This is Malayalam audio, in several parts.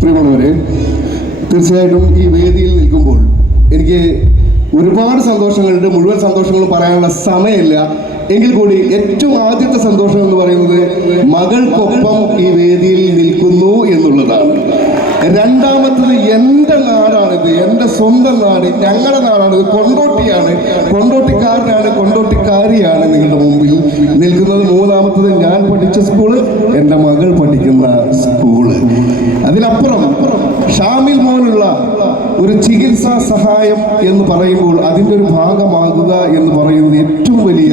പ്രിയമുള്ളവരെ, തീർച്ചയായിട്ടും ഈ വേദിയിൽ നിൽക്കുമ്പോൾ എനിക്ക് ഒരുപാട് സന്തോഷങ്ങളുണ്ട്. മുഴുവൻ സന്തോഷങ്ങളും പറയാനുള്ള സമയമില്ല. എങ്കിൽ കൂടി ഏറ്റവും ആദ്യത്തെ സന്തോഷം എന്ന് പറയുന്നത് മകൾക്കൊപ്പം ഈ വേദിയിൽ നിൽക്കുന്നു എന്നുള്ളതാണ്. രണ്ടാമത്തത് എൻ്റെ നാടാണിത്, എൻ്റെ സ്വന്തം നാട്, ഞങ്ങളുടെ നാടാണിത്. കൊണ്ടോട്ടിയാണ്, കൊണ്ടോട്ടിക്കാരനാണ്, കൊണ്ടോട്ടിക്കാരിയാണ് നിങ്ങളുടെ മുമ്പിൽ നിൽക്കുന്നത്. മൂന്നാമത്തത് ഞാൻ പഠിച്ച സ്കൂള്, എൻ്റെ മകൾ പഠിക്കുന്ന സ്കൂള്. അതിനപ്പുറം ഷാമിൽ മോനുള്ള ഒരു ചികിത്സാ സഹായം എന്ന് പറയുമ്പോൾ അതിൻ്റെ ഒരു ഭാഗമാകുക എന്ന് പറയുന്നത് ഏറ്റവും വലിയ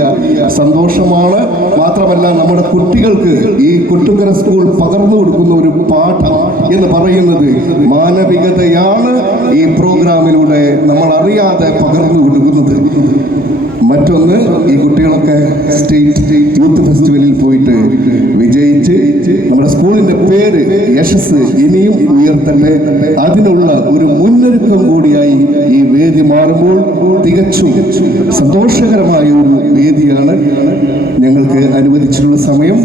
സന്തോഷമാണ്. മാത്രമല്ല, നമ്മുടെ കുട്ടികൾക്ക് ഈ കൊട്ടുക്കര സ്കൂൾ പകർന്നു കൊടുക്കുന്ന ഒരു പാഠം എന്ന് പറയുന്നത് മാനവികതയാണ്. ഈ പ്രോഗ്രാമിലൂടെ നമ്മൾ അറിയാതെ പകർന്നു കൊടുക്കുന്നത്. മറ്റൊന്ന്, ഈ കുട്ടികളൊക്കെ സ്റ്റേറ്റ് യൂത്ത് ഫെസ്റ്റിവലിൽ പോയിട്ട് വിജയിച്ച് നമ്മുടെ സ്കൂളിന്റെ പേര്, യശസ് ഇനിയും ഉയർത്തട്ടെ. അതിനുള്ള ഒരു മുന്നൊരുക്കം കൂടിയായി ഈ വേദി മാറുമ്പോൾ തികച്ചും സന്തോഷകരമായ ഒരു വേദിയാണ്. ഞങ്ങൾക്ക് അനുവദിച്ചിട്ടുള്ള സമയം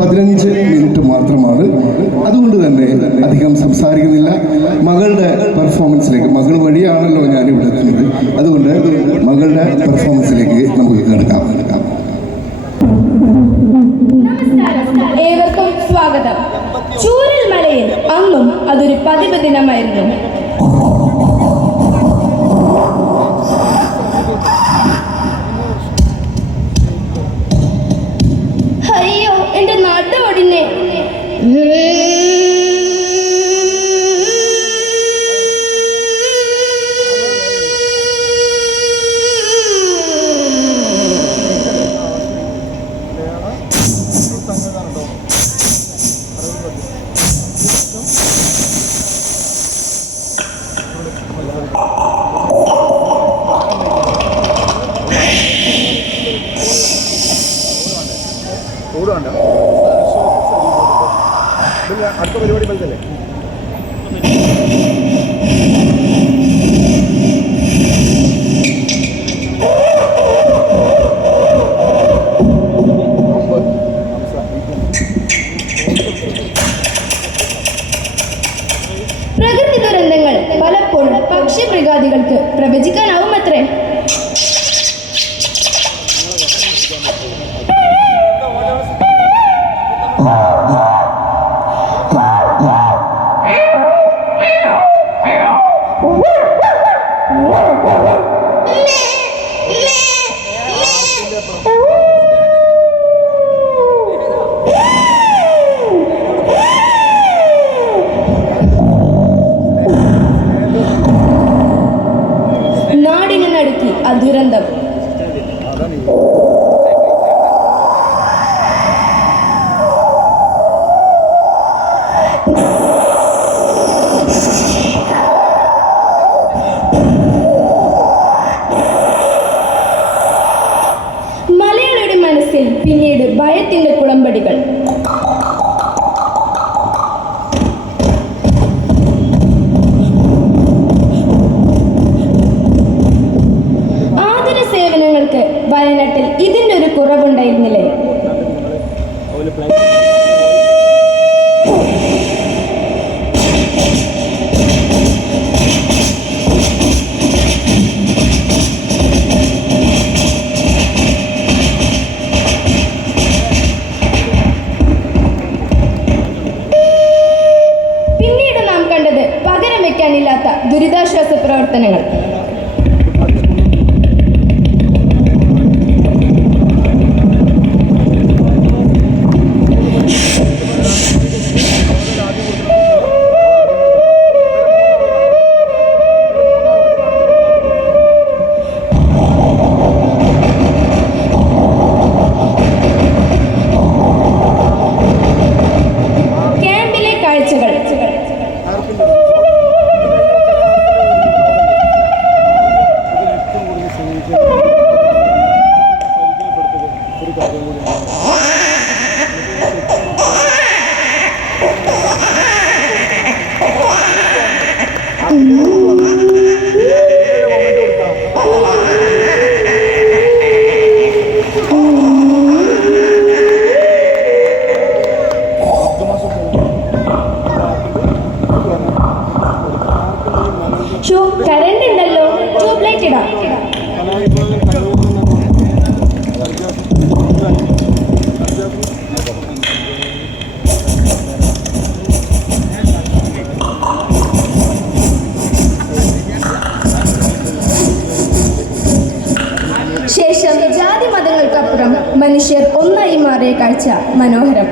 15 മിനിറ്റ് മാത്രമാണ്. അതുകൊണ്ട് തന്നെ അധികം സംസാരിക്കുന്നില്ല. മകളുടെ പെർഫോമൻസിലേക്ക്, മകൾ വഴിയാണല്ലോ ഞാനിവിടെ എത്തുന്നത്, അതുകൊണ്ട് മകളുടെ പെർഫോമൻസിലേക്ക് നമുക്ക് കിടക്കാം. ഏവർക്കും സ്വാഗതം. ചൂരൽ മലയിൽ അന്നും അതൊരു പതിവ് ദിനമായിരുന്നു. അയ്യോ, എന്റെ നാട്ടു ഓടിനെ. അടുത്ത പരിപാടി ബന്ധല്ലേ? പ്രകൃതി ദുരന്തങ്ങൾ പലപ്പോഴും പക്ഷിമൃഗാദികൾക്ക് പ്രവചിക്കാനാവുമത്രേ. നാടിനെ നടുക്കി ആ ദുരന്തം. മലയാളിയുടെ മനസ്സിൽ പിന്നീട് ഭയത്തിന്റെ കുളമ്പടികൾ. ആതുര സേവനങ്ങൾക്ക് വയനാട്ടിൽ ഇതിന്റെ ഒരു കുറവുണ്ടായിരുന്നില്ലേ? പിന്നീട് നാം കണ്ടത് പകരം വെക്കാനില്ലാത്ത ദുരിതാശ്വാസ പ്രവർത്തനങ്ങൾ. ക്യാമ്പിലെ കാഴ്ചകൾ. കാഴ്ച മനോഹരം.